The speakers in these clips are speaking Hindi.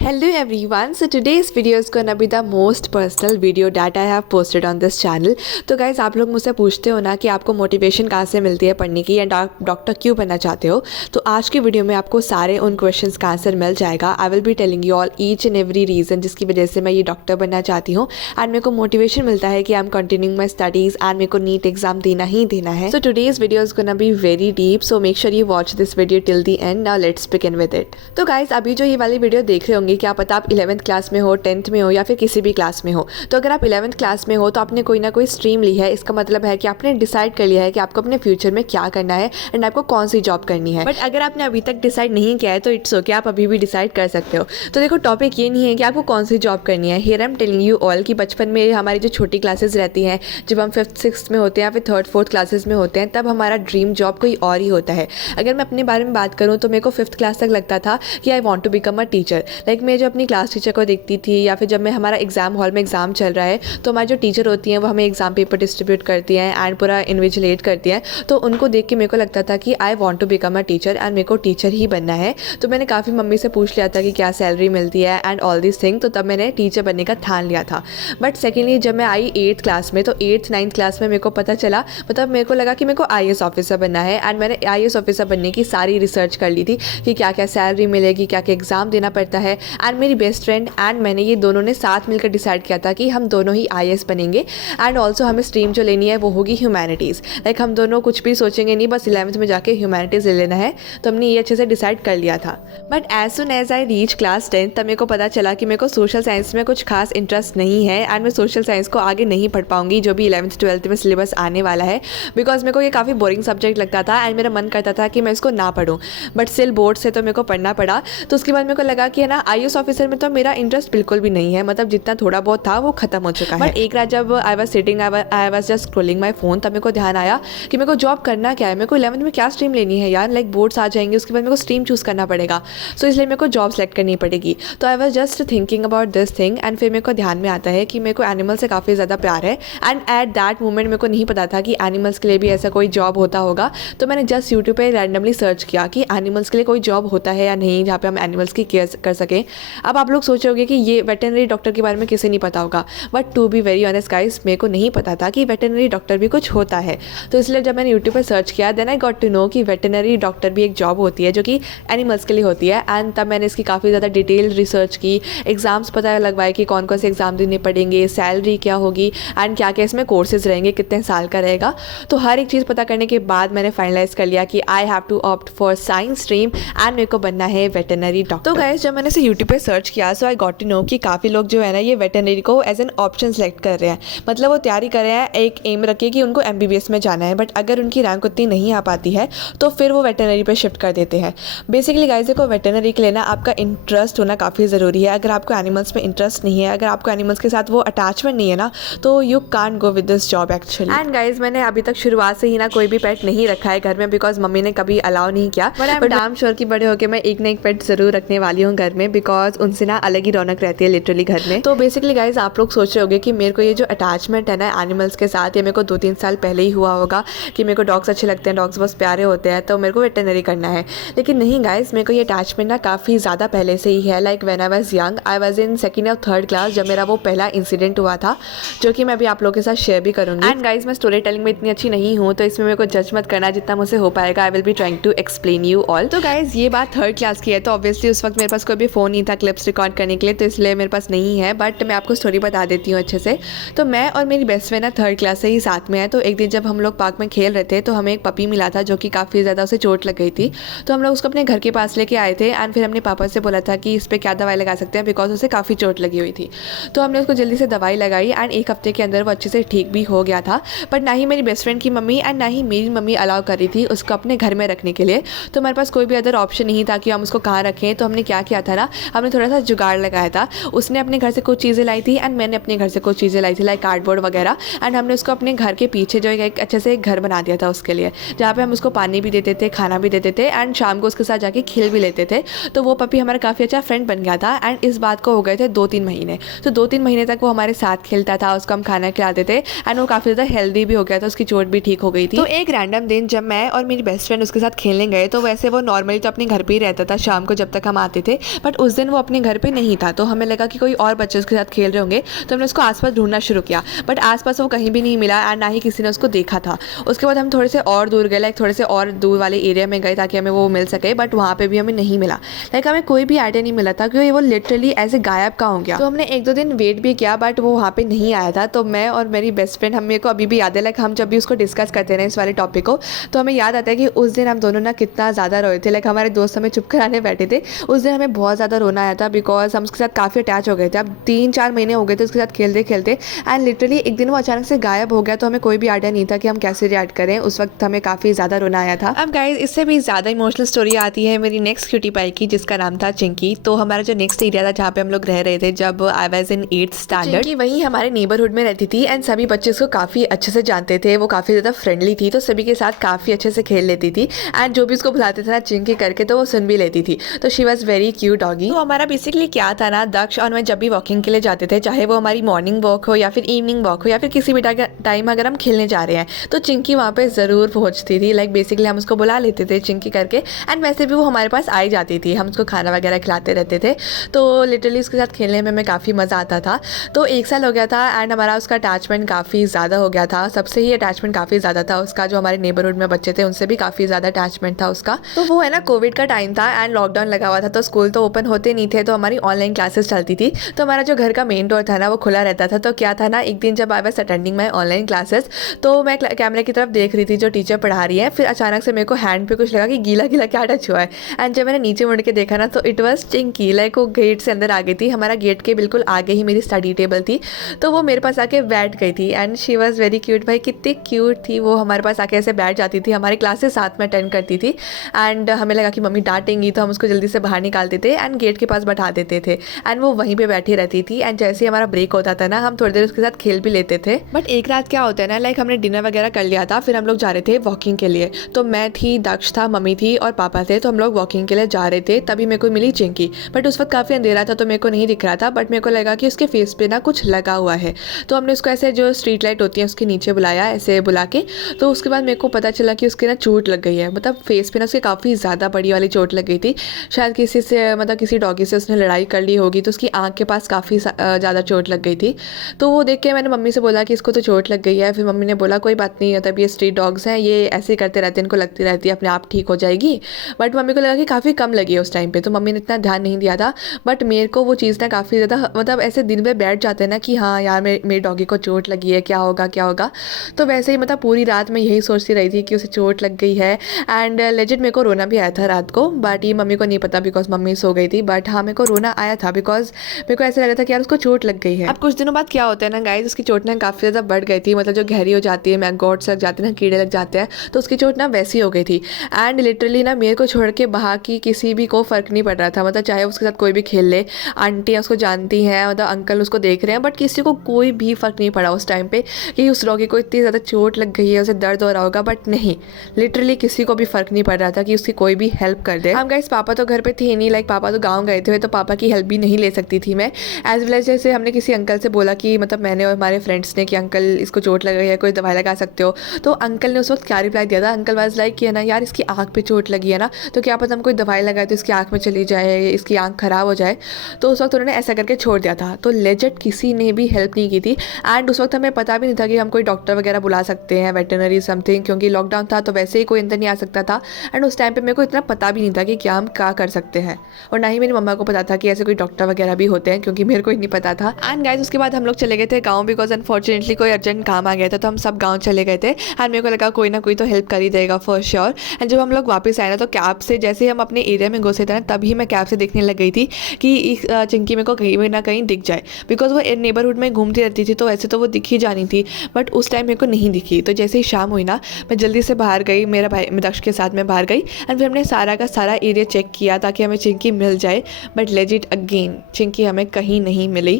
Hello everyone, so today's video is gonna be the most personal video that I have posted on this channel। तो गाइज़ आप लोग मुझसे पूछते हो ना कि आपको मोटिवेशन कहाँ से मिलती है पढ़ने की एंड आप डॉक्टर क्यों बनना चाहते हो। तो आज की वीडियो में आपको सारे उन क्वेश्चंस का आंसर मिल जाएगा। आई will be telling you all each and every reason जिसकी वजह से मैं ये डॉक्टर बनना चाहती हूँ एंड मेरे को मोटिवेशन मिलता है कि I am continuing my studies and मेरे को नीट एग्जाम देना ही देना है। सो today's video is gonna be very deep, so make sure you watch this video till the and. Now let's begin with it. तो गाइज़ अभी जो ये वाली वीडियो देख रहे होंगे, क्या पता आप 11th क्लास में हो, 10th में हो या फिर किसी भी क्लास में हो। तो अगर आप 11th क्लास में हो तो आपने कोई ना कोई स्ट्रीम ली है, इसका मतलब है कि आपने डिसाइड कर लिया है कि आपको अपने फ्यूचर में क्या करना है एंड आपको कौन सी जॉब करनी है। बट अगर आपने अभी तक डिसाइड नहीं किया है तो इट्स ओके, आप अभी भी डिसाइड कर सकते हो। तो देखो टॉपिक ये नहीं है कि आपको कौन सी जॉब करनी है। Here I am telling you all कि बचपन में हमारी जो छोटी क्लासेस रहती हैं, जब हम 5th 6th में होते हैं या फिर 3rd 4th क्लासेस में होते हैं, तब हमारा ड्रीम जॉब कोई और ही होता है। अगर मैं अपने बारे में बात करूँ तो मेरे को 5th क्लास तक लगता था कि I want to become a teacher. Like मैं जो अपनी क्लास टीचर को देखती थी या फिर जब मैं हमारा एग्जाम हॉल में एग्जाम चल रहा है तो हमारी जो टीचर होती हैं वो हमें एग्जाम पेपर डिस्ट्रीब्यूट करती हैं एंड पूरा इन्विजिलेट करती हैं, तो उनको देख के मेरे को लगता था कि I want to become a teacher and मेरे को टीचर ही बनना है। तो मैंने काफ़ी मम्मी से पूछ लिया था कि क्या सैलरी मिलती है एंड ऑल दिस थिंग, तो तब मैंने टीचर बनने का ठान लिया था। बट सेकेंडली जब मैं आई 8th क्लास में, तो 8th 9th क्लास में मेरे को पता चला, मतलब मेरे को लगा कि मेरे को IAS ऑफिसर बनना है एंड मैंने IAS ऑफिसर बनने की सारी रिसर्च कर ली थी कि क्या क्या सैलरी मिलेगी, क्या क्या एग्ज़ाम देना पड़ता है। एंड मेरी बेस्ट फ्रेंड एंड मैंने ये दोनों ने साथ मिलकर डिसाइड किया था कि हम दोनों ही IAS बनेंगे एंड ऑल्सो हमें स्ट्रीम जो लेनी है वो होगी ह्यूमैनिटीज़। लाइक हम दोनों कुछ भी सोचेंगे नहीं, बस 11th में जाके ह्यूमैनिटीज़ ले लेना है। तो हमने ये अच्छे से डिसाइड कर लिया था। But as soon as I reach class 10 तब मेरे को पता चला कि मेरे को सोशल साइंस में कुछ खास इंटरेस्ट नहीं है एंड मैं सोशल साइंस को आगे नहीं पढ़ पाऊंगी जो भी 11th 12th में सिलेबस आने वाला है, बिकॉज मेरे को ये काफ़ी बोरिंग सब्जेक्ट लगता था एंड मेरा मन करता था कि मैं इसको ना पढ़ूँ। बट स्टिल बोर्ड से तो मेरे को पढ़ना पड़ा। तो उसके बाद मेरे को लगा कि है ना IAS ऑफिसर में तो मेरा इंटरेस्ट बिल्कुल भी नहीं है, मतलब जितना थोड़ा बहुत था वो खत्म हो चुका है। बट एक रात जब I was just scrolling my phone, तब मेरे को ध्यान आया कि मेरे को जॉब करना क्या है, मेरे को 11th में क्या स्ट्रीम लेनी है यार। लाइक बोर्ड्स आ जाएंगे, उसके बाद मेरे को स्ट्रीम चूज़ करना पड़ेगा, सो इसलिए मेरे को जॉब सेलेक्ट करनी पड़ेगी। तो I was just thinking about this thing and फिर मेरे को ध्यान में आता है कि मेरे को एनिमल से काफ़ी ज़्यादा प्यार है एंड एट दैट मोमेंट मेरे को नहीं पता था कि एनिमल्स के लिए भी ऐसा कोई जॉब होता होगा। तो मैंने जस्ट यूट्यूब पर रैंडमली सर्च किया कि एनिमल्स के लिए कोई जॉब होता है या नहीं जहाँ पे हम एनिमल्स की केयर कर सकें। अब आप लोग सोचोगे कि ये वेटरनरी डॉक्टर के बारे में किसे नहीं पता होगा, but to be very honest guys मेरे को नहीं पता था कि वेटरनरी डॉक्टर भी कुछ होता है। तो इसलिए जब मैंने यूट्यूब पर सर्च किया then I got to know कि वेटरनरी डॉक्टर भी एक जॉब होती है जो कि एनिमल्स के लिए होती है। एंड तब मैंने इसकी काफ़ी ज़्यादा डिटेल रिसर्च की, एग्जाम्स पता लगवाए कि कौन कौन से एग्जाम देने पड़ेंगे, सैलरी क्या होगी एंड क्या क्या इसमें कोर्सेज रहेंगे, कितने साल का रहेगा। तो हर एक चीज़ पता करने के बाद मैंने फाइनलाइज कर लिया कि I have to opt for science stream and मेरे को बनना है वेटरनरी डॉक्टर। तो गाइस जब मैंने इसे यूट्यूब पर सर्च किया सो आई गॉट टू नो कि काफ़ी लोग जो है ना ये वेटरनरी को एज एन ऑप्शन सेलेक्ट कर रहे हैं, मतलब वो तैयारी कर रहे हैं एक एम रखे कि उनको MBBS में जाना है। बट अगर उनकी रैंक उतनी नहीं आ पाती है तो फिर वो वेटरनरी पे शिफ्ट कर देते हैं। बेसिकली गाइस देखो वेटरनरी के लिए ना आपका इंटरेस्ट होना काफ़ी ज़रूरी है। अगर आपको एनिमल्स में इंटरेस्ट नहीं है, अगर आपको एनिमल्स के साथ वो अटैचमेंट नहीं है ना, तो you can't go with this job actually. And guys मैंने अभी तक शुरुआत से ही ना कोई भी पेट नहीं रखा है घर में, बिकॉज मम्मी ने कभी अलाउ नहीं किया। बट आई एम श्योर कि बड़े होकर मैं एक ना एक पेट ज़रूर रखने वाली हूँ घर में, बिकॉज उनसे ना अलग ही रौनक रहती है लिटरली घर में। तो बेसिकली गाइस आप लोग सोच रहे होंगे कि मेरे को ये जो अटैचमेंट है ना एनिमल्स के साथ, ये मेरे को 2-3 साल पहले ही हुआ होगा कि मेरे को डॉग्स अच्छे लगते हैं, डॉग्स बहुत प्यारे होते हैं, तो मेरे को वेटरनरी करना है। लेकिन नहीं गाइस मेरे को ये अटैचमेंट ना काफ़ी ज़्यादा पहले से ही है। Like when I was young, I was in 2nd और 3rd क्लास जब मेरा वो पहला इंसिडेंट हुआ था, जो कि मैं अभी आप लोगों के साथ शेयर भी करूँगी। एंड गाइस मैं स्टोरी टेलिंग में इतनी अच्छी नहीं हूँ, तो इसमें मेरे को जज मत करना, जितना मुझसे हो पाएगा I will be trying to explain you all. तो गाइस ये बात 3rd क्लास की है, तो ऑब्वियसली उस वक्त मेरे पास कोई भी फ़ोन नहीं था क्लिप्स रिकॉर्ड करने के लिए, तो इसलिए मेरे पास नहीं है। बट मैं आपको स्टोरी बता देती हूँ अच्छे से। तो मैं और मेरी बेस्ट फ्रेंड ना 3rd क्लास से ही साथ में है। तो एक दिन जब हम लोग पार्क में खेल रहे थे तो हमें एक पपी मिला था जो कि काफ़ी ज़्यादा उसे चोट लग गई थी। तो हम लोग उसको अपने घर के पास लेके आए थे एंड फिर हमने पापा से बोला था कि इस पर क्या दवाई लगा सकते हैं, बिकॉज उसे काफ़ी चोट लगी हुई थी। तो हमने उसको जल्दी से दवाई लगाई एंड 1 हफ्ते के अंदर वो अच्छे से ठीक भी हो गया था। बट ना ही मेरी बेस्ट फ्रेंड की मम्मी एंड ना ही मेरी मम्मी अलाउ कर रही थी उसको अपने घर में रखने के लिए। तो हमारे पास कोई भी अदर ऑप्शन नहीं था कि हम उसको कहाँ रखें। तो हमने क्या किया था ना, हमने थोड़ा सा जुगाड़ लगाया था। उसने अपने घर से कुछ चीज़ें लाई थी एंड मैंने अपने घर से कुछ चीज़ें लाई थी, लाइक कार्डबोर्ड वगैरह। एंड हमने उसको अपने घर के पीछे जो एक अच्छे से एक घर बना दिया था उसके लिए, जहाँ पे हम उसको पानी भी देते थे, खाना भी देते थे एंड शाम को उसके साथ जाके खेल भी लेते थे। तो वो पपी हमारा काफ़ी अच्छा फ्रेंड बन गया था। एंड इस बात को हो गए थे 2-3 महीने। तो 2-3 महीने तक वो हमारे साथ खेलता था, उसको हम खाना खिलाते थे एंड वो काफ़ी ज़्यादा हेल्दी भी हो गया था, उसकी चोट भी ठीक हो गई थी। तो एक रैंडम दिन जब मैं और मेरी बेस्ट फ्रेंड उसके साथ खेलने गए, तो वैसे वो नॉर्मली तो अपने घर पे ही रहता था शाम को जब तक हम आते थे, बट उस दिन वो अपने घर पे नहीं था। तो हमें लगा कि कोई और बच्चे उसके साथ खेल रहे होंगे, तो हमने उसको आसपास ढूंढना शुरू किया, बट आसपास वो कहीं भी नहीं मिला एंड ना ही किसी ने उसको देखा था। उसके बाद हम थोड़े से और दूर गए, लाइक थोड़े से और दूर वाले एरिया में गए ताकि हमें वो मिल सके, बट वहाँ पे भी हमें नहीं मिला। लाइक हमें कोई भी आइडिया नहीं मिला था कि वो लिटरली ऐसे गायब कहाँ हो गया। तो हमने 1-2 दिन वेट भी किया, बट वो वहाँ पे नहीं आया था। तो मैं और मेरी बेस्ट फ्रेंड, मेरे को अभी भी याद है, लाइक हम जब भी उसको डिस्कस करते हैं इस वाले टॉपिक को, तो हमें याद आता है कि उस दिन हम दोनों ना कितना ज़्यादा रोए थे। लाइक हमारे दोस्त हमें चुप कराने बैठे थे। उस दिन हमें बहुत ज़्यादा रोना आया था, बिकॉज हम उसके साथ काफ़ी अटैच हो गए थे। अब 3-4 महीने हो गए थे उसके साथ खेलते खेलते, एंड लिटरली एक दिन वो अचानक से गायब हो गया। तो हमें कोई भी आइडिया नहीं था कि हम कैसे रिएक्ट करें। उस वक्त हमें काफ़ी ज़्यादा रोना आया था। अब गाइस, इससे भी ज़्यादा इमोशनल स्टोरी आती है मेरी नेक्स्ट क्यूटी पाई की, जिसका नाम था चिंकी। तो हमारा जो नेक्स्ट एरिया था जहाँ पे हम लोग रह रहे थे जब I was in 8th standard, Chinki वहीं हमारे नेबरहुड में रहती थी एंड सभी बच्चे उसको काफ़ी अच्छे से जानते थे। वो काफ़ी ज़्यादा फ्रेंडली थी, तो सभी के साथ काफ़ी अच्छे से खेल लेती थी एंड जो भी उसको बुलाते थे ना चिंकी करके, तो वो सुन भी लेती थी। तो she was very cute doggy. तो हमारा बेसिकली क्या था ना, दक्ष और मैं जब भी वॉकिंग के लिए जाते थे, चाहे वो हमारी मॉर्निंग वॉक हो या फिर इवनिंग वॉक हो या फिर किसी भी टाइम अगर हम खेलने जा रहे हैं, तो चिंकी वहाँ पे ज़रूर पहुँचती थी। लाइक बेसिकली हम उसको बुला लेते थे चिंकी करके, एंड वैसे भी वो हमारे पास आई जाती थी। हम उसको खाना वगैरह खिलाते रहते थे, तो लिटरली उसके साथ खेलने में हमें काफ़ी मज़ा आता था। तो 1 साल हो गया था एंड हमारा उसका अटैचमेंट काफ़ी ज़्यादा हो गया था। सबसे ही अटैचमेंट काफ़ी ज़्यादा था उसका, जो हमारे नेबरहुड में बच्चे थे उनसे भी काफ़ी ज़्यादा अटैचमेंट था उसका। तो वो है ना, कोविड का टाइम था एंड लॉकडाउन लगा हुआ था, तो स्कूल तो ओपन होते नहीं थे, तो हमारी ऑनलाइन क्लासेस चलती थी। तो हमारा जो घर का मेन डोर था ना, वो खुला रहता था। तो क्या था ना, एक दिन जब I was attending my online classes, तो मैं कैमरे की तरफ देख रही थी जो टीचर पढ़ा रही है। फिर अचानक से मेरे को हैंड पे कुछ लगा कि गीला गीला क्या टच हुआ है, एंड जब मैंने नीचे मुड़ के देखा ना, तो इट वॉज चिंकी। लाइक वो गेट से अंदर आ गई थी, हमारा गेट के बिल्कुल आगे ही मेरी स्टडी टेबल थी। तो वो मेरे पास आके बैठ गई थी and she was very cute. भाई कितनी क्यूट थी वो, हमारे पास आके ऐसे बैठ जाती थी, हमारी क्लासेस साथ में अटेंड करती थी। एंड हमें लगा कि मम्मी डांटेंगी, तो हम उसको जल्दी से बाहर निकालते थे एंड गेट के पास बैठा देते थे एंड वो वहीं पे बैठी रहती थी। एंड जैसे ही हमारा ब्रेक होता था ना, हम थोड़ी देर उसके साथ खेल भी लेते थे। बट एक रात क्या होता है ना, लाइक हमने डिनर वगैरह कर लिया था, फिर हम लोग जा रहे थे वॉकिंग के लिए। तो मैं थी, दक्ष था, मम्मी थी और पापा थे। तो हम लोग वॉकिंग के लिए जा रहे थे, तभी मेरे को मिली चिंकी। बट उस वक्त काफ़ी अंधेरा था, तो मेरे को नहीं दिख रहा था, बट मेरे को लगा कि उसके फेस पे ना कुछ लगा हुआ है। तो हमने उसको ऐसे जो स्ट्रीट लाइट होती है उसके नीचे बुलाया, ऐसे बुला के। तो उसके बाद मेरे को पता चला कि उसके ना चोट लग गई है, मतलब फेस पे ना उसके काफ़ी ज़्यादा बड़ी वाली चोट लग गई थी। शायद किसी से, मतलब किसी डॉगी से उसने लड़ाई कर ली होगी, तो उसकी आँख के पास काफ़ी ज़्यादा चोट लग गई थी। तो वो देख के मैंने मम्मी से बोला कि इसको तो चोट लग गई है। फिर मम्मी ने बोला कोई बात नहीं, मतलब ये स्ट्रीट डॉग्स हैं, ये ऐसे ही करते रहते हैं, इनको लगती रहती है, अपने आप ठीक हो जाएगी। बट मम्मी को लगा कि काफ़ी कम लगी है उस टाइम पे, तो मम्मी ने इतना ध्यान नहीं दिया था। बट मेरे को वो चीज़ ना काफ़ी ज़्यादा, मतलब ऐसे दिन में बैठ जाते हैं ना कि हाँ यार मेरे डॉगी को चोट लगी है, क्या होगा क्या होगा। तो वैसे ही मतलब पूरी रात मैं यही सोचती रही थी कि उसे चोट लग गई है। एंड लेजिट मेरे को रोना भी आया था रात को, बट ये मम्मी को नहीं पता बिकॉज मम्मी सो गई थी। बट हाँ, मेरे को रोना आया था बिकॉज मेरे को ऐसा लग रहा था कि यार उसको चोट लग गई है। अब कुछ दिनों बाद क्या होता है ना गाइस, उसकी चोट ना काफ़ी ज़्यादा बढ़ गई थी, मतलब जो गहरी हो जाती है, मैगॉट्स लग जाते हैं ना, कीड़े लग जाते हैं, तो उसकी चोट ना वैसी हो गई थी। एंड लिटरली ना मेरे को छोड़ के बाहर की किसी भी को फ़र्क नहीं पड़ रहा था, मतलब चाहे उसके साथ कोई भी खेल ले, आंटियाँ उसको जानती हैं, मतलब अंकल उसको देख रहे हैं, बट किसी को कोई भी फ़र्क नहीं पड़ा उस टाइम पे कि उस डॉगी को इतनी ज़्यादा चोट लग गई है, उसे दर्द हो रहा होगा। बट नहीं, लिटरली किसी को भी फ़र्क नहीं पड़ रहा था कि उसकी कोई भी हेल्प कर दे। हम गाइस, पापा तो घर पे थे नहीं, लाइक पापा तो गाँव गए थे, तो पापा की हेल्प भी नहीं ले सकती थी मैं। एज वेल एज जैसे हमने किसी अंकल से बोला कि मतलब मैंने और हमारे फ्रेंड्स ने कि अंकल इसको चोट लग गई है, कोई दवाई लगा सकते हो। तो अंकल ने उस वक्त क्या रिप्लाई दिया था, अंकल वाज लाइक कि है ना यार, इसकी आँख पे चोट लगी है ना, तो क्या पता हम कोई दवाई लगाए तो इसकी आँख में चली जाए, इसकी आँख ख़राब हो जाए। तो उस वक्त उन्होंने ऐसा करके छोड़ दिया था। तो लेजिट किसी ने भी हेल्प नहीं की थी। एंड उस वक्त हमें पता भी नहीं था कि हम कोई डॉक्टर वगैरह बुला सकते हैं, वेटरनरी समथिंग, क्योंकि लॉकडाउन था, तो वैसे ही कोई अंदर नहीं आ सकता था। एंड उस टाइम पे मेरे को इतना पता भी नहीं था कि क्या हम क्या कर सकते हैं, और ना ही मेरी मम्मा को पता था कि ऐसे कोई डॉक्टर वगैरह भी होते हैं, क्योंकि मेरे को ही नहीं पता था। एंड गाइस, उसके बाद हम लोग चले गए थे गाँव, बिकॉज अनफॉर्चुनेटली कोई अर्जेंट काम आ गया था, तो हम सब गाँव चले गए थे। एंड मेरे को लगा कोई ना कोई तो हेल्प कर ही देगा फॉर श्योर। एंड जब हम लोग वापस आए ना, तो कैब से जैसे हम अपने एरिया में घुसे थे ना, तभी मैं कैब से देखने लग गई थी कि चिंकी मेरे को कहीं ना कहीं दिख जाए, बिकॉज वो नेबरहुड में घूमती रहती थी, तो वैसे तो वो दिख ही जानी थी, बट उस टाइम मेरे को नहीं दिखी। तो जैसे ही शाम हुई ना, मैं जल्दी से बाहर गई, मेरा भाई दक्ष के साथ मैं बाहर गई, एंड फिर हमने सारा का सारा एरिया चेक किया ताकि हमें चिंकी मिल जाए। गए, बट लेजिट अगेन चिंकी हमें कहीं नहीं मिली।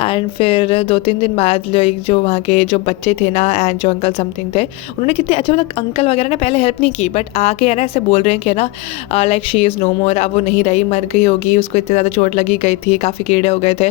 एंड फिर 2-3 दिन बाद जो वहाँ के जो बच्चे थे ना एंड जो अंकल समथिंग थे, उन्होंने कितने अच्छे, मतलब अंकल वगैरह ने पहले हेल्प नहीं की, बट आके है ना ऐसे बोल रहे हैं कि ना लाइक शी इज़ नो मोर, अब वो नहीं रही, मर गई होगी, उसको इतनी ज़्यादा चोट लगी गई थी, काफ़ी कीड़े हो गए थे।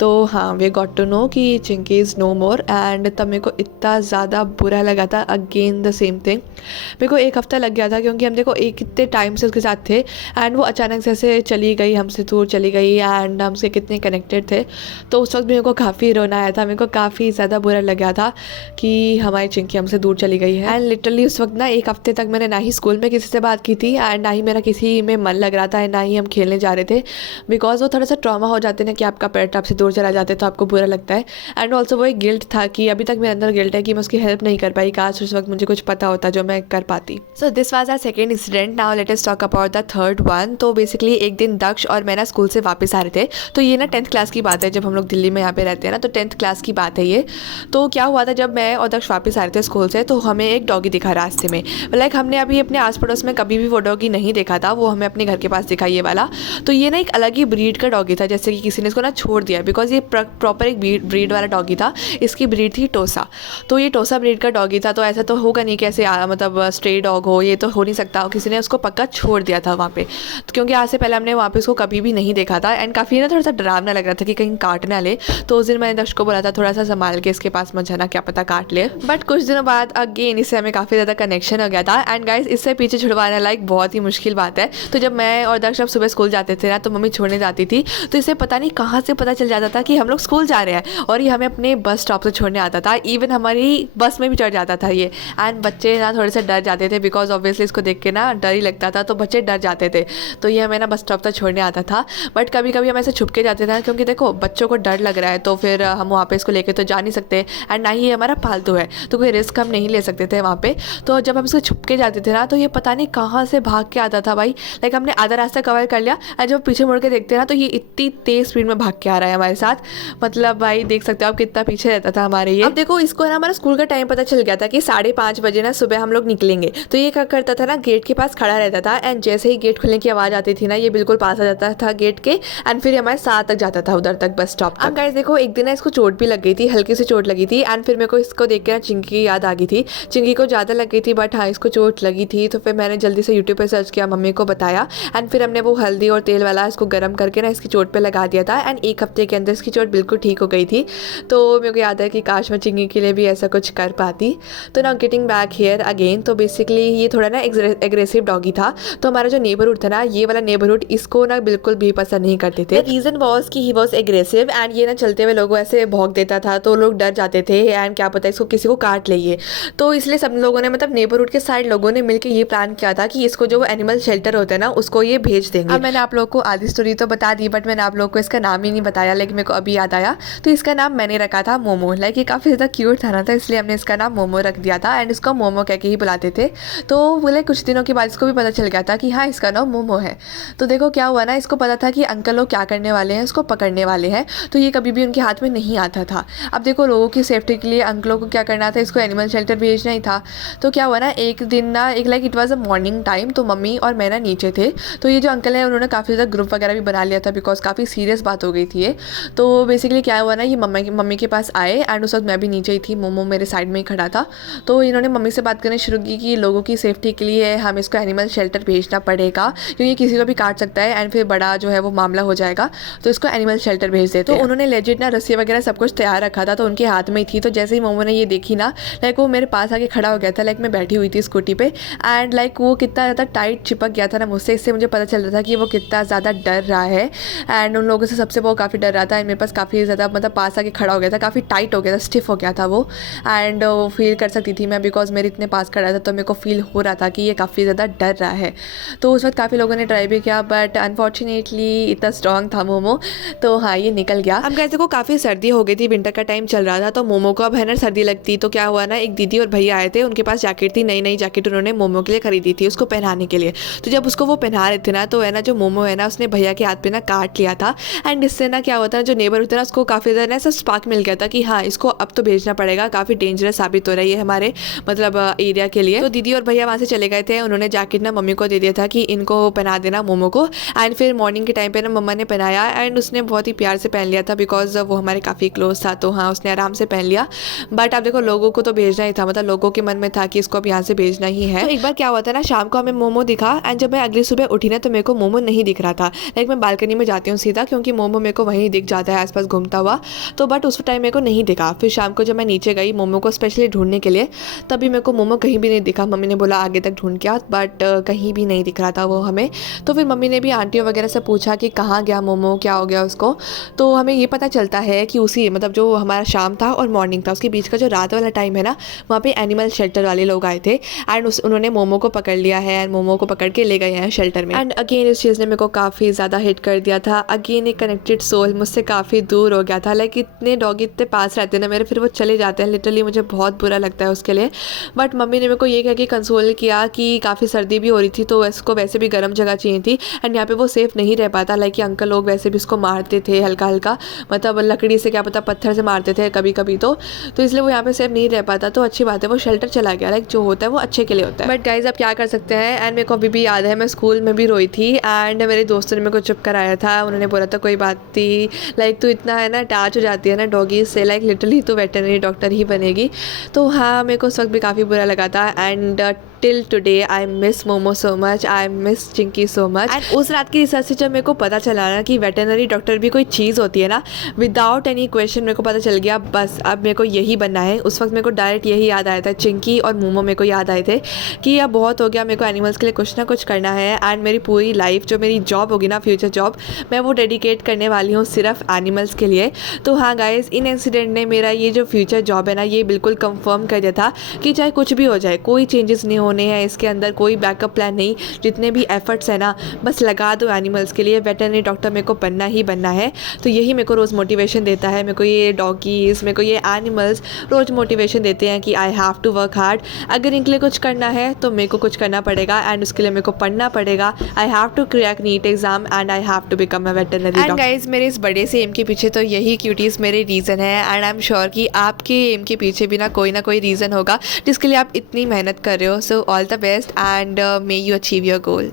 तो हाँ, वी गॉट टू नो कि Chinki is no more. And तब मेरे को इतना ज़्यादा बुरा लगा था, अगेन द सेम थिंग। मेरे को 1 हफ़्ता लग गया था, क्योंकि हम देखो एक कितने टाइम से उसके साथ थे एंड वो अचानक से ऐसे चली गई, हमसे दूर चली गई एंड हमसे कितने कनेक्टेड थे। तो उस वक्त मेरे को काफ़ी रोना आया था, मेरे को काफ़ी ज़्यादा बुरा लगा था कि हमारी चिंकी हमसे दूर चली गई है। एंड लिटरली उस वक्त ना 1 हफ्ते तक मैंने ना ही स्कूल में किसी से बात की थी एंड ना ही मेरा किसी में मन लग रहा था एंड ना ही हम खेलने जा रहे थे, बिकॉज वो थोड़ा सा ट्रॉमा हो जाते हैं कि आपका पेट आपसे दूर चला जाते तो आपको बुरा लगता है। एंड ऑल्सो वो एक गिल्ट था कि अभी तक मेरे अंदर गिल्ट है कि मैं उसकी हेल्प नहीं कर पाई, काश उस वक्त मुझे कुछ पता होता जो मैं कर पाती। So this was our second incident. Now let us talk about the third one. तो बेसिकली एक दिन दक्ष और मैं ना स्कूल से वापस आ रहे थे, तो ये ना 10th क्लास की बात है, जब हम लोग दिल्ली में यहाँ पे रहते हैं ना, तो 10th क्लास की बात है ये। तो क्या हुआ था, जब मैं और दक्ष वापस आ रहे थे स्कूल से, तो हमें एक डॉगी दिखा रास्ते में। लाइक हमने अभी अपने आस पड़ोस में कभी भी वो डॉगी नहीं देखा था, वो हमें अपने घर के पास दिखा ये वाला। तो ये ना एक अलग ही ब्रीड का डॉगी था, जैसे कि किसी ने इसको ना छोड़ दिया, बिकॉज ये प्रॉपर एक ब्रीड वाला डॉगी था। इसकी ब्रीड थी टोसा। तो ये टोसा ब्रीड का डॉगी था, तो ऐसा तो होगा नहीं कैसे मतलब स्ट्रे डॉग हो, ये तो हो नहीं सकता, किसी ने उसको पक्का छोड़ दिया था वहाँ पे। तो क्योंकि आज से पहले हमने वहाँ पे उसको कभी भी नहीं देखा था एंड काफ़ी ना थोड़ा सा डरावना लग रहा था कि कहीं काट ना ले। तो उस दिन मैंने दक्ष को बोला था थोड़ा सा संभाल के इसके पास मत जाना, क्या पता काट ले। बट कुछ दिनों बाद अगेन इससे हमें काफ़ी ज़्यादा कनेक्शन हो गया था एंड गाइस इससे पीछे छुड़वाना लाइक बहुत ही मुश्किल बात है। तो जब मैं और दक्ष अब सुबह स्कूल जाते थे ना, तो मम्मी छोड़ने जाती थी, तो इसे पता नहीं कहाँ से पता चल जाता था कि हम लोग स्कूल जा रहे हैं और ये हमें अपने बस स्टॉप से छोड़ने आता था। इवन हमारी बस में भी चढ़ जाता था ये। एंड बच्चे ना थोड़े से डर जाते थे, बिकॉज ऑब्वियसली इसको देख के ना डर ही लगता था, तो बच्चे डर जाते थे। तो ये हमें ना बस स्टॉप तक छोड़ने आता था। बट कभी कभी हम ऐसे छुप के जाते थे, क्योंकि देखो बच्चों को डर लग रहा है, तो फिर हम वहाँ पे इसको लेके तो जा नहीं सकते एंड ना ही ये हमारा पालतू है, तो कोई रिस्क हम नहीं ले सकते थे वहाँ पे। तो जब हम इसको छुप के जाते थे ना, तो ये पता नहीं कहाँ से भाग के आता था भाई। लाइक हमने आधा रास्ता कवर कर लिया एंड जब पीछे मुड़ के देखते ना, तो ये इतनी तेज स्पीड में भाग के आ रहा है हमारे साथ। मतलब भाई देख सकते हो आप कितना पीछे रहता था हमारे ये। अब देखो इसको ना हमारा स्कूल का टाइम पता चल गया था कि 5:30 बजे ना सुबह हम लोग निकलेंगे। तो ये क्या करता था ना, गेट के पास खड़ा रहता था एंड जैसे ही गेट खुलने की आवाज़ आती थी ना, ये बिल्कुल पास आ जाता था गेट के एंड फिर हमारे साथ तक जाता था, उधर तक बस स्टॉप तक। गाइस देखो एक दिन ना इसको चोट भी लग गई थी, हल्की सी चोट लगी थी एंड फिर मेरे को इसको देख के ना चिंकी की याद आ गई थी। चिंकी को ज़्यादा लग गई थी, बट हाँ इसको चोट लगी थी। तो फिर मैंने जल्दी से यूट्यूब पे सर्च किया, मम्मी को बताया एंड फिर हमने वो हल्दी और तेल वाला इसको गर्म करके ना इसकी चोट पे लगा दिया था एंड 1 हफ्ते के अंदर इसकी चोट बिल्कुल ठीक हो गई थी। तो मेरे को याद है कि काश मैं चिंकी के लिए भी ऐसा कुछ कर पाती। तो ना गेटिंग बैक हियर अगेन, तो बेसिकली ये थोड़ा ना एग्रेसिव डॉगी था। तो हमारा जो नेबरहुड था ना, ये वाला नेबरहुड इसको ना बिल्कुल भी पसंद नहीं करते थे। रीज़न वॉज कि ही वॉज एग्रेसिव एंड ये ना चलते हुए लोगों ऐसे भौंक देता था, तो लोग डर जाते थे एंड क्या पता इसको किसी को काट ले ये। तो इसलिए सब लोगों ने, मतलब नेबरहुड के साइड लोगों ने मिलकर ये प्लान किया था कि इसको जो एनिमल शेल्टर होता है ना, उसको ये भेज देंगे। अब मैंने आप लोग को आधी स्टोरी तो बता दी, बट मैंने आप लोग को इसका नाम ही नहीं बताया, लेकिन मेरे को अभी याद आया। तो इसका नाम मैंने रखा था मोमो। लाइक ये काफ़ी ज़्यादा क्यूट था ना, तो इसलिए हमने इसका नाम मोमो रख दिया था एंड इसको मोमो कह के ही बुलाते थे। तो बोले कुछ दिनों के बाद इसको भी पता चल गया था कि हाँ इसका नाम मोमो है। तो देखो क्या हुआ ना, इसको पता था कि अंकल लोग क्या करने वाले हैं, इसको पकड़ने वाले हैं, तो ये कभी भी उनके हाथ में नहीं आता था। अब देखो लोगों की सेफ्टी के लिए अंकलों को क्या करना था, इसको एनिमल शेल्टर भेजना ही था। तो क्या हुआ ना, एक दिन ना like it was a morning time, तो मम्मी और मैं ना नीचे थे। तो ये जो अंकल है उन्होंने काफ़ी ज़्यादा ग्रुप वगैरह भी बना लिया था, बिकॉज काफ़ी सीरियस बात हो गई थी ये। तो बेसिकली क्या हुआ ना, ये मम्मी के पास आए एंड उस वक्त मैं भी नीचे ही थी, मोमो मेरे साइड में ही खड़ा था। तो इन्होंने मम्मी से बात करनी शुरू की कि लोगों की सेफ्टी के लिए हम इसको एनिमल शेल्टर भेजना पड़ेगा, क्योंकि किसी को भी काट सकता है एंड फिर बड़ा जो है वो मामला हो जाएगा, तो इसको एनिमल शेल्टर भेज देते। तो उन्होंने लेजिट ना रस्सी वगैरह सब कुछ तैयार रखा था, तो उनके हाथ में ही थी। तो जैसे ही मोमो ने ये देखी ना, लाइक वो मेरे पास आके खड़ा हो गया था, लाइक मैं बैठी हुई थी स्कूटी पे एंड लाइक वो कितना ज़्यादा टाइट चिपक गया था ना मुझसे। इससे मुझे पता चल रहा था कि वो कितना ज़्यादा डर रहा है एंड उन लोगों से सबसे वो काफ़ी डर रहा था एंड मेरे पास काफ़ी ज़्यादा मतलब पास आके खड़ा हो गया था, काफ़ी टाइट हो गया था, स्टिफ हो गया था वो। एंड फील कर सकती थी मैं, बिकॉज मेरे इतने पास खड़ा था, तो मेरे को फील हो रहा था कि ये काफ़ी ज़्यादा डर रहा है। तो उस वक्त काफ़ी लोगों ने ट्राई भी किया, बट अनफॉर्चुनेटली इतना स्ट्रॉन्ग था मोमो, तो हाँ ये निकल गया। अब कहते को काफ़ी सर्दी हो गई थी, विंटर का टाइम चल रहा था, तो मोमो को अब है ना सर्दी लगती। तो क्या हुआ ना, एक दीदी और भैया आए थे, उनके पास जैकेट थी, नई जैकेट उन्होंने मोमो के लिए खरीदी थी उसको पहनाने के लिए। तो जब उसको वो पहना रहे थे ना, तो है ना जो मोमो है ना, उसने भैया के हाथ पे ना काट लिया था एंड इससे ना क्या होता है, जो नेबर होता है ना, उसको काफ़ी ज़्यादा ऐसा स्पार्क मिल गया था कि हाँ इसको अब तो भेजना पड़ेगा, काफ़ी डेंजरस साबित हो रही है हमारे मतलब एरिया के लिए। तो दीदी और भैया वहाँ से चले गए थे, उन्होंने जैकेट ना मम्मी को दे दिया था कि इनको पहना देना मोमो को एंड एंड फिर मॉर्निंग के टाइम पे ना मम्मा ने पहनाया एंड उसने बहुत ही प्यार से पहन लिया था बिकॉज वो हमारे काफ़ी क्लोज था, तो हाँ उसने आराम से पहन लिया। बट अब देखो लोगों को तो भेजना ही था, मतलब लोगों के मन में था कि इसको अब यहाँ से भेजना ही है। तो एक बार क्या हुआ था ना, शाम को हमें मोमो दिखा एंड जब मैं अगली सुबह उठी ना तो मेरे को मोमो नहीं दिख रहा था। लाइक मैं बालकनी में जाती हूँ सीधा, क्योंकि मोमो मेरे को वहीं दिख जाता है आसपास घूमता हुआ, तो बट उस टाइम मेरे को नहीं दिखा। फिर शाम को जब मैं नीचे गई मोमो को स्पेशली ढूंढने के लिए, तभी मेरे को मोमो कहीं भी नहीं दिखा। मम्मी ने बोला आगे तक ढूंढ के, बट कहीं भी नहीं दिख रहा था वो हमें। तो फिर मम्मी ने भी आंटियों वगैरह से पूछा कि कहाँ गया मोमो, क्या हो गया उसको। तो हमें ये पता चलता है कि उसी मतलब जो हमारा शाम था और मॉर्निंग था उसके बीच का जो रात वाला टाइम है ना, वहाँ पे एनिमल शेल्टर वाले लोग आए थे एंड उन्होंने मोमो को पकड़ लिया है एंड मोमो को पकड़ के ले गए हैं शेल्टर में। एंड अगेन इस चीज़ ने मेरे को काफ़ी ज़्यादा हिट कर दिया था। अगेन एक कनेक्टेड सोल मुझसे काफ़ी दूर हो गया था। लाइक इतने डॉगी इतने पास रहते हैं ना मेरे, फिर वो चले जाते हैं, लिटरली मुझे बहुत बुरा लगता है उसके लिए। बट मम्मी ने मेरे को ये कह के कंसोल किया कि काफ़ी सर्दी भी हो रही थी तो इसको वैसे भी गर्म जगह चाहिए थी एंड यहाँ पे वो सेफ़ नहीं रह पाता। लाइक कि अंकल लोग वैसे भी इसको मारते थे हल्का हल्का, मतलब लकड़ी से क्या पता पत्थर से मारते थे कभी कभी, तो इसलिए वो यहाँ पे सेफ नहीं रह पाता। तो अच्छी बात है वो शेल्टर चला गया। लाइक जो होता है वो अच्छे के लिए होता है। बट गाइज आप क्या कर सकते हैं। एंड मेरे को अभी भी याद है मैं स्कूल में भी रोई थी एंड मेरे दोस्तों ने मेरे को चुप कराया था। उन्होंने बोला था कोई बात नहीं, लाइक तू इतना है ना अटैच हो जाती है ना डॉगी से, लाइक लिटरली तू वेटरनरी डॉक्टर ही बनेगी। तो हाँ मेरे को उस वक्त भी काफ़ी बुरा लगा था and till today I miss momo so much, I miss Chinki so much. And उस रात की रिसर्च से जब मेरे को पता चला ना कि वेटरनरी डॉक्टर भी कोई चीज़ होती है ना, विदाउट एनी क्वेश्चन मेरे को पता चल गया बस अब मेरे को यही बनना है। उस वक्त मेरे को डायरेक्ट यही याद आया था, चिंकी और मोमो मेरे को याद आए थे कि अब बहुत हो गया, मेरे को एनिमल्स के लिए कुछ ना कुछ करना है। एंड मेरी पूरी लाइफ जो मेरी जॉब होगी ना, फ्यूचर जॉब, मैं वो डेडिकेट करने वाली हूँ सिर्फ एनिमल्स के लिए। तो हाँ गाइज इन इंसिडेंट ने मेरा ये जो फ्यूचर जॉब है ना ये बिल्कुल कंफर्म कर दिया था कि चाहे कुछ भी हो जाए कोई चेंजेस नहीं होने हैं इसके अंदर, कोई बैकअप प्लान नहीं, जितने भी एफर्ट्स है ना बस लगा दो एनिमल्स के लिए। वेटरनरी डॉक्टर मेरे को बनना ही बनना है। तो यही मेरे को रोज़ मोटिवेशन देता है। मेरे को ये डॉगीज़, मेरे को ये एनिमल्स रोज़ मोटिवेशन देते हैं कि I have to work hard. अगर इनके लिए कुछ करना है तो मेरे को कुछ करना पड़ेगा एंड उसके लिए मेरे को पढ़ना पड़ेगा। I have to crack NEET exam and I have to become a veterinary doctor. And guys मेरे इस बड़े से एम के पीछे तो यही क्यूटीज़ मेरे रीज़न है एंड आई एम श्योर कि आपके एम के पीछे भी ना कोई रीज़न होगा जिसके लिए आप इतनी मेहनत कर रहे हो। So all the best and may you achieve your goal.